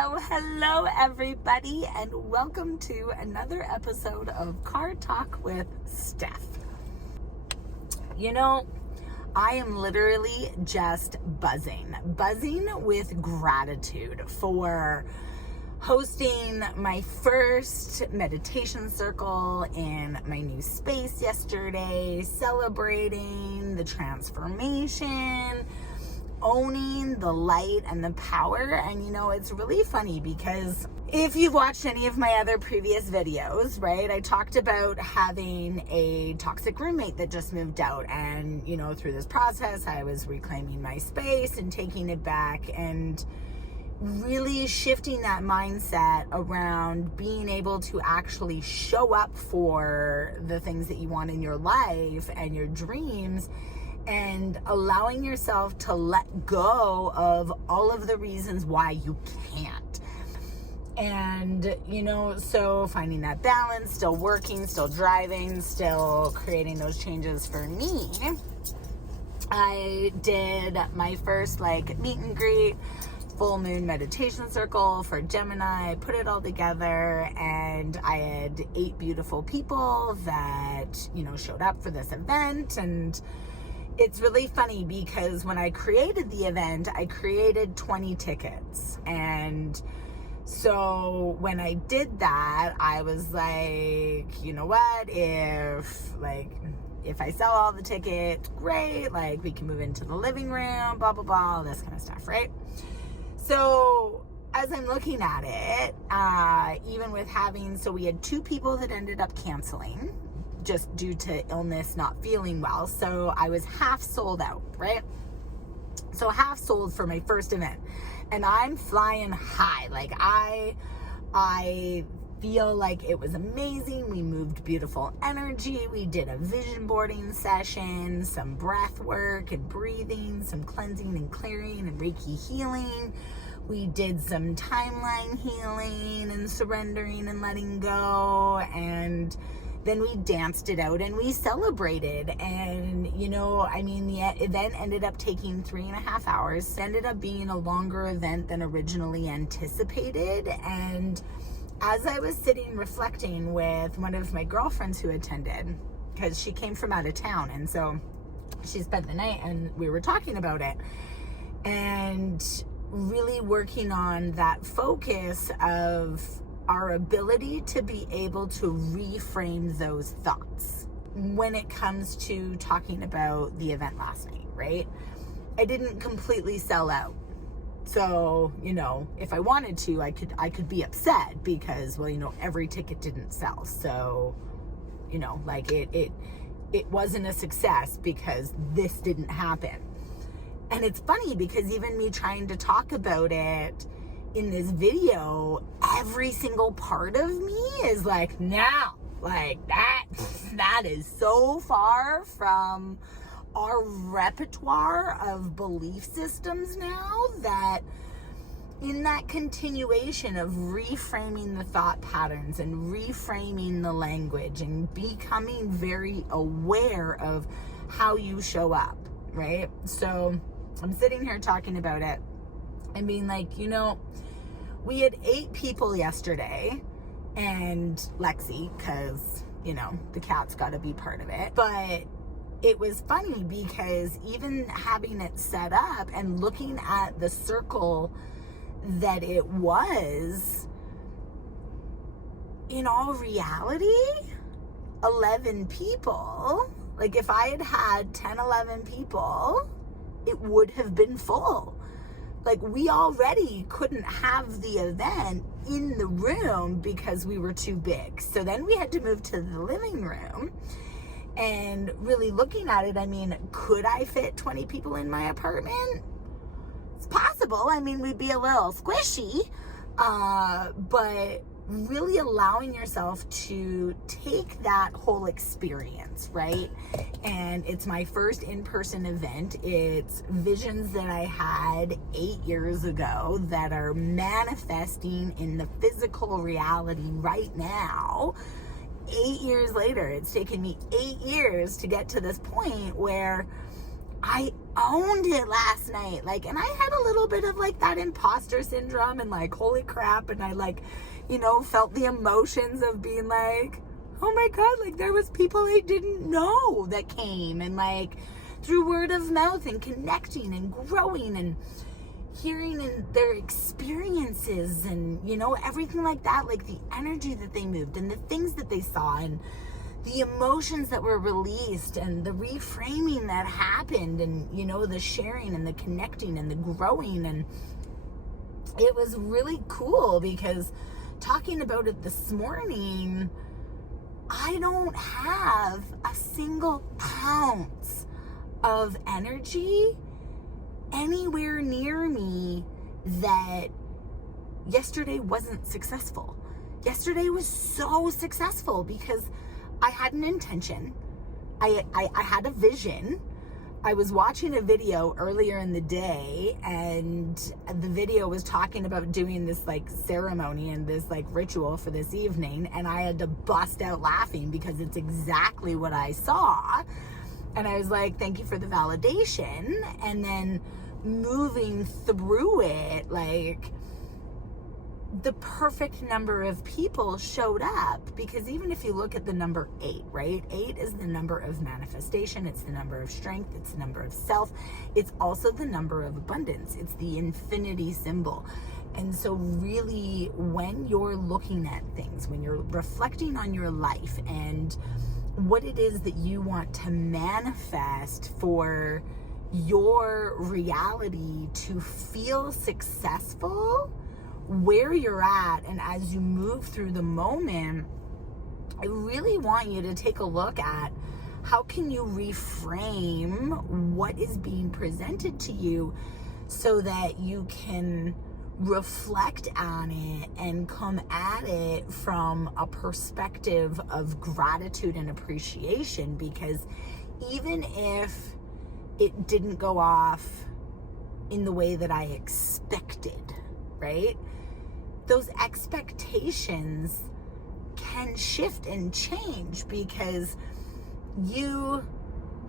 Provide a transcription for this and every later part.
Hello, everybody, and welcome to another episode of Car Talk with Stef. You know, I am literally just buzzing with gratitude for hosting my first meditation circle in my new space yesterday, celebrating the transformation, owning the light and the power. And you know, it's really funny because if you've watched any of my other previous videos, right, I talked about having a toxic roommate that just moved out, and you know, through this process I was reclaiming my space and taking it back and really shifting that mindset around being able to actually show up for the things that you want in your life and your dreams, and allowing yourself to let go of all of the reasons why you can't. And, you know, so finding that balance, still working, still driving, still creating those changes for me. I did my first meet and greet, full moon meditation circle for Gemini, put it all together, and I had 8 beautiful people that, you know, showed up for this event. And it's really funny because when I created the event, I created 20 tickets. And so when I did that, I was like, you know what, if I sell all the tickets, great, we can move into the living room, blah, blah, blah, all this kind of stuff, right? So as I'm looking at it, even with so we had 2 people that ended up canceling just due to illness, not feeling well. So I was half sold out, right? So half sold for my first event, and I'm flying high. I feel like it was amazing. We moved beautiful energy. We did a vision boarding session, some breath work and breathing, some cleansing and clearing and Reiki healing. We did some timeline healing and surrendering and letting go, and then we danced it out and we celebrated. And, you know, I mean, the event ended up taking 3.5 hours. It ended up being a longer event than originally anticipated. And as I was sitting reflecting with one of my girlfriends who attended, because she came from out of town, and so she spent the night, and we were talking about it and really working on that focus of our ability to be able to reframe those thoughts when it comes to talking about the event last night, right? I didn't completely sell out. So, you know, if I wanted to, I could be upset because, well, you know, every ticket didn't sell. So, you know, it wasn't a success because this didn't happen. And it's funny because even me trying to talk about it in this video, every single part of me is like, no, that is so far from our repertoire of belief systems now, that in that continuation of reframing the thought patterns and reframing the language and becoming very aware of how you show up, right? So I'm sitting here talking about it and being like, you know, we had 8 people yesterday, and Lexi, because, you know, the cat's got to be part of it. But it was funny because even having it set up and looking at the circle that it was, in all reality, 11 people, if I had had 10, 11 people, it would have been full. We already couldn't have the event in the room because we were too big. So then we had to move to the living room. And really looking at it, I mean, could I fit 20 people in my apartment? It's possible. I mean, we'd be a little squishy. But really allowing yourself to take that whole experience, right? And it's my first in-person event. It's visions that I had 8 years ago that are manifesting in the physical reality right now. 8 years later, it's taken me 8 years to get to this point where I owned it last night. Like, and I had a little bit of like that imposter syndrome and like, holy crap. And I like, felt the emotions of being like, oh my God, like there was people I didn't know that came, and like through word of mouth and connecting and growing and hearing and their experiences and, everything like that, like the energy that they moved and the things that they saw and the emotions that were released and the reframing that happened and, the sharing and the connecting and the growing. And it was really cool because talking about it this morning, I don't have a single ounce of energy anywhere near me that yesterday wasn't successful. Yesterday was so successful because I had an intention. I had a vision. I was watching a video earlier in the day, and the video was talking about doing this like ceremony and this like ritual for this evening, and I had to bust out laughing because it's exactly what I saw. And I was like, thank you for the validation. And then moving through it, like the perfect number of people showed up, because even if you look at the number 8, right? 8 is the number of manifestation. It's the number of strength. It's the number of self. It's also the number of abundance. It's the infinity symbol. And so really, when you're looking at things, when you're reflecting on your life and what it is that you want to manifest for your reality to feel successful, where you're at, and as you move through the moment, I really want you to take a look at how can you reframe what is being presented to you so that you can reflect on it and come at it from a perspective of gratitude and appreciation. Because even if it didn't go off in the way that I expected, right? Those expectations can shift and change because you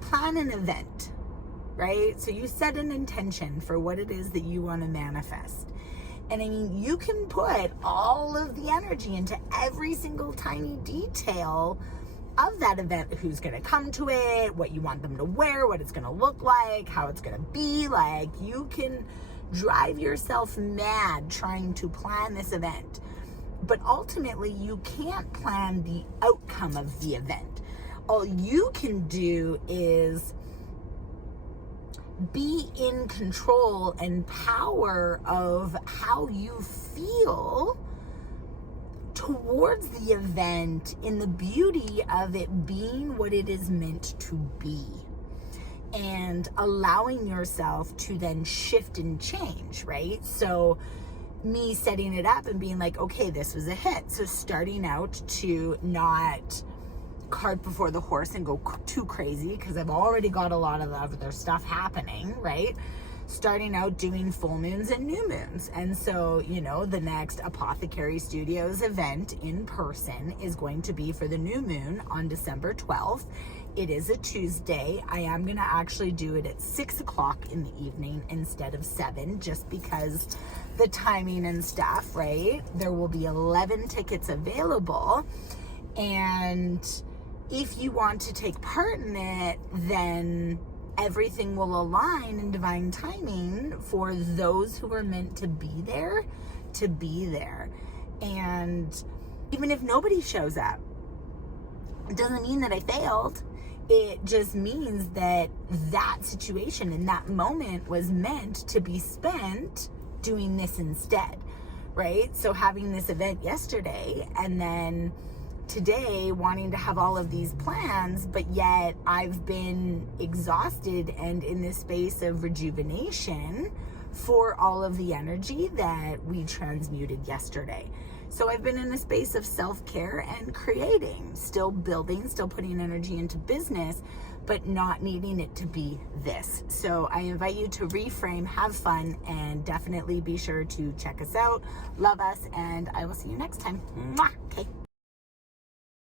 plan an event, right? So you set an intention for what it is that you want to manifest. And I mean, you can put all of the energy into every single tiny detail of that event, who's going to come to it, what you want them to wear, what it's going to look like, how it's going to be. Like, you can drive yourself mad trying to plan this event, but ultimately you can't plan the outcome of the event. All you can do is be in control and power of how you feel towards the event, in the beauty of it being what it is meant to be, and allowing yourself to then shift and change, right? So me setting it up and being like, okay, this was a hit. So starting out to not cart before the horse and go too crazy, because I've already got a lot of other stuff happening, right? Starting out doing full moons and new moons. And so, the next Apothecary Studios event in person is going to be for the new moon on December 12th. It is a Tuesday. I am going to actually do it at 6 o'clock in the evening instead of 7, just because the timing and stuff, right? There will be 11 tickets available. And if you want to take part in it, then everything will align in divine timing for those who are meant to be there, to be there. And even if nobody shows up, it doesn't mean that I failed. It just means that that situation in that moment was meant to be spent doing this instead, right? So having this event yesterday, and then today wanting to have all of these plans, but yet I've been exhausted and in this space of rejuvenation for all of the energy that we transmuted yesterday. So I've been in a space of self-care and creating, still building, still putting energy into business, but not needing it to be this. So I invite you to reframe, have fun, and definitely be sure to check us out, love us, and I will see you next time. Mwah! Okay.